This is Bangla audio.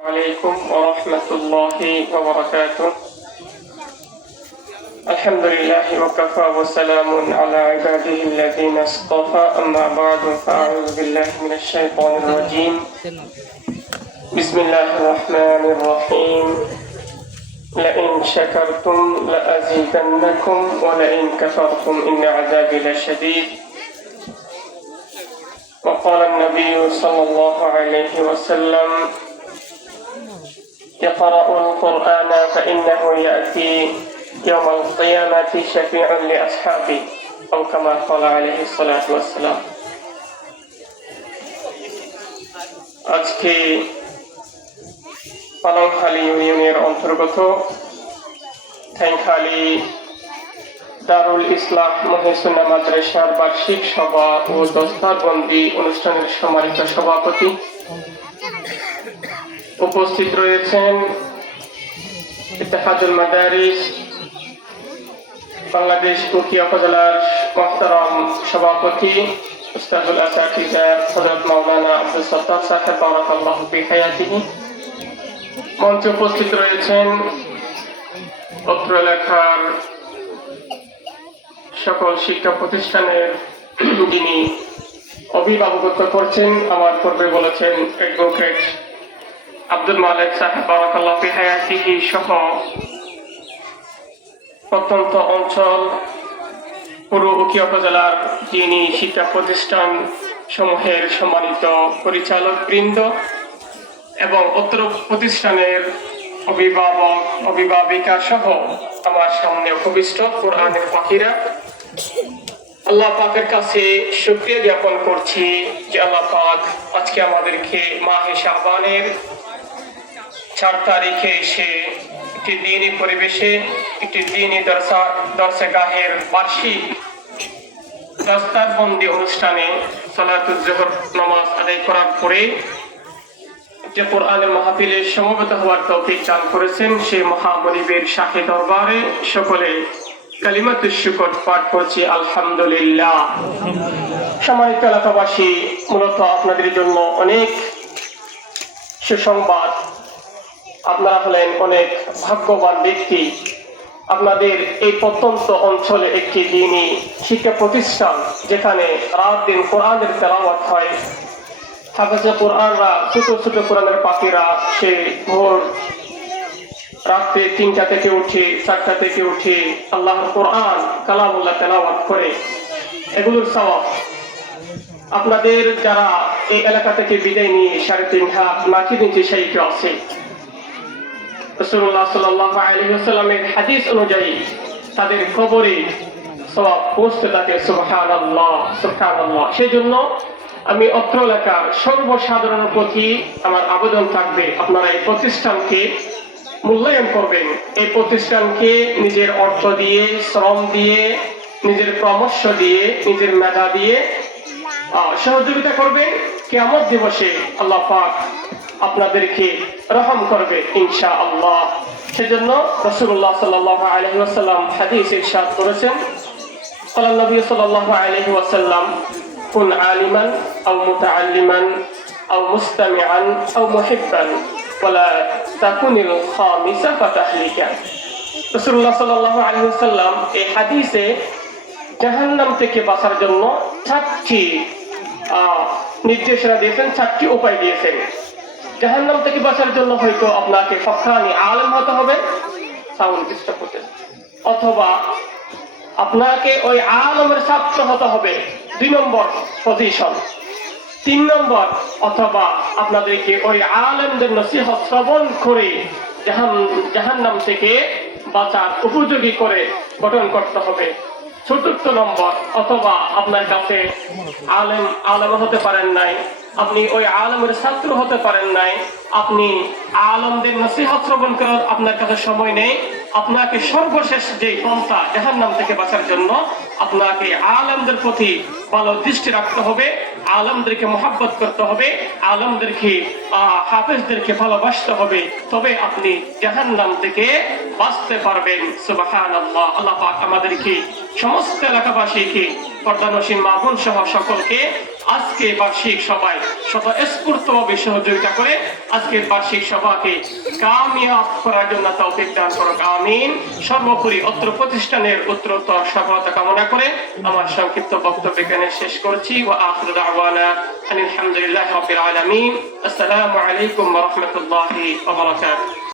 عليكم ورحمة الله وبركاته. الحمد لله وكفى وسلام على عباده الذين اصطفى. أما بعد فأعوذ بالله من الشيطان الرجيم. بسم الله الرحمن الرحيم. لئن شكرتم لأزيدنكم ولئن كفرتم إن عذابي لشديد. وقال النبي صلى الله عليه وسلم: اقرأوا القرآن فإنه يأتي يوم القيامة شفيع لأصحابه أو كما قال عليه الصلاة والسلام. আজকে পালংখালী ইউনিয়নের অন্তর্গত ঠ্যাংখালী দারুল ইসলাম মহিসুন্নাহ মাদ্রাসার বার্ষিক সভা ও দস্তারবন্দি অনুষ্ঠানের সম্মানিত সভাপতি উপস্থিত রয়েছেন ইত্তেহাদুল মাদারিস বাংলাদেশ উখিয়া উপজেলার মোহতারাম সভাপতি উস্তাদুল আসাতিজা হযরত মাওলানা আব্দুল সত্তার সাহেব বারাকাল্লাহু ফি হায়াতিহি। মঞ্চে উপস্থিত রয়েছেন অত্র এলাকার সকল শিক্ষা প্রতিষ্ঠানের যিনি অভিভাবকত্ব করছেন, আমার পূর্বে বলেছেন অ্যাডভোকেট আব্দুল মালিক সাহেব বারাকাল্লাহু ফি হায়াতিহি সহ প্রত্যন্ত অঞ্চল পুরো উখিয়া উপজেলার যিনি শিক্ষা প্রতিষ্ঠান সমূহের সম্মানিত পরিচালক বৃন্দ এবং অত্র প্রতিষ্ঠানের অভিভাবক অভিভাবিকা সহ আমার সামনে উপবিষ্ট কোরআনের পাখিরা, আল্লাহ পাকের কাছে শুকরিয়া জ্ঞাপন করছি যে আল্লাহ পাক আজকে আমাদেরকে মাহে শাবানের 4 তারিখে এসে একটি দ্বীনি পরিবেশে একটি দ্বীনি দরসগাহের বার্ষিক দস্তারবন্দি অনুষ্ঠানে সালাতুল জোহর নামাজ আদায় করার পরে যে কোরআনের মাহফিলে সমবেত হওয়ার তৌফিক দান করেছেন, সেই মহামনিবের শাহে দরবারে সকলে কালিমাতুশ শুকর পাঠ করছি আলহামদুলিল্লাহ। সম্মানিত এলাকাবাসী, মূলত আপনাদের জন্য অনেক সুসংবাদ। আপনারা হলেন অনেক ভাগ্যবান ব্যক্তি। আপনাদের এই প্রত্যন্ত অঞ্চলে একটি দ্বীনি শিক্ষা প্রতিষ্ঠান যেখানে রাত দিন কোরআনের তেলাওয়াত হয়। হাফেজে কোরআনরা ছোট ছোট কোরআনের পাখিরা সে ভোর রাত্রে 3টা থেকে উঠে 4টা থেকে উঠে আল্লাহর কোরআন কালামুল্লাহ তেলাওয়াত করে। এগুলোর সওয়াব আপনাদের যারা এই এলাকা থেকে বিদায় নিয়ে 3.5 হাত মাটির নিচে শায়িত আছে, রাসূলুল্লাহ সাল্লাল্লাহু আলাইহি ওয়াসাল্লামের হাদিস অনুযায়ী তাদের কবরে সওয়াব পৌঁছতে থাকে। সুবহানাল্লাহ সুবহানাল্লাহ। সেজন্য আমি অত্র এলাকার সর্বসাধারণের প্রতি আমার আবেদন থাকবে, আপনারা এই প্রতিষ্ঠানকে মূল্যায়ন করবেন। এই প্রতিষ্ঠানকে নিজের অর্থ দিয়ে, শ্রম দিয়ে, নিজের পরামর্শ দিয়ে, নিজের মেধা দিয়ে সহযোগিতা করবেন। কিয়ামত দিবসে আল্লাহ পাক আপনাদেরকে রহম করবে ইনশাআল্লাহ। সেজন্য রাসূলুল্লাহ সাল্লাল্লাহু আলাইহি ওয়াসাল্লাম হাদিস ইরশাদ করেছেন, ক্বালা নবী সাল্লাল্লাহু আলাইহি ওয়াসাল্লাম কুন আলিমান আও মুতাআল্লিমান আও মুস্তামিআন আও মুহিব্বান ওয়ালা তাকুনিল খামিসা ফাতাহলিকা। রাসূলুল্লাহ সাল্লাল্লাহু আলাইহি ওয়াসাল্লাম এই হাদিসে জাহান্নাম থেকে বাঁচার জন্য 4টি নির্দেশনা দিয়েছেন, 4টি উপায় দিয়েছেন। জাহান্নাম থেকে বাঁচার জন্য হয়তো আপনাকে হক্কানি আলেম হতে হবে, সাউন্ড ডিস্টার্ব হতে, অথবা আপনাকে ওই আলেমের ছাত্র হতে হবে 2 নম্বর পজিশন। 3 নম্বর, অথবা আপনাদেরকে ওই আলেমদের নসিহত শ্রবণ করে জাহান্নাম থেকে বাঁচার উপযোগী করে গঠন করতে হবে। 4র্থ নম্বর, অথবা আপনার কাছে আলেম হতে পারেন নাই, আপনি ওই আলেমের ছাত্র হতে পারেন নাই, আপনি আলেমদের নসিহত শ্রবণ করার আপনার কাছে সময় নেই, আপনাকে সর্বশেষ যে পন্থা জাহান্নাম থেকে বাঁচার জন্য আপনাকে আলেমদের প্রতি ভালো দৃষ্টি রাখতে হবে, আলেমদেরকে মহব্বত করতে হবে, আলেমদেরকে হাফেজদেরকে ভালোবাসতে হবে, তবে আপনি জাহান্নাম থেকে বাঁচতে পারবেন। সুবহানাল্লাহ। আল্লাহ পাক আমাদেরকে সমস্ত এলাকাবাসীকে পর্দানসীন মা বোন সহ সকলকে আজকে বার্ষিক সভায় স্বতঃস্ফূর্তভাবে সহযোগিতা করে আজকের বার্ষিক সভাকে কামিয়াব করার জন্য তৌফিক দান করুক, আমিন। সর্বোপরি অত্র প্রতিষ্ঠানের উত্তরোত্তর সফলতা কামনা করে আমার সংক্ষিপ্ত বক্তব্য এখানে শেষ করছি। ওয়া আখিরু দাওয়ানা আলহামদুলিল্লাহি রাব্বিল আলামিন। আসসালামু আলাইকুম ওয়া রাহমাতুল্লাহি ওয়া বারাকাতুহু।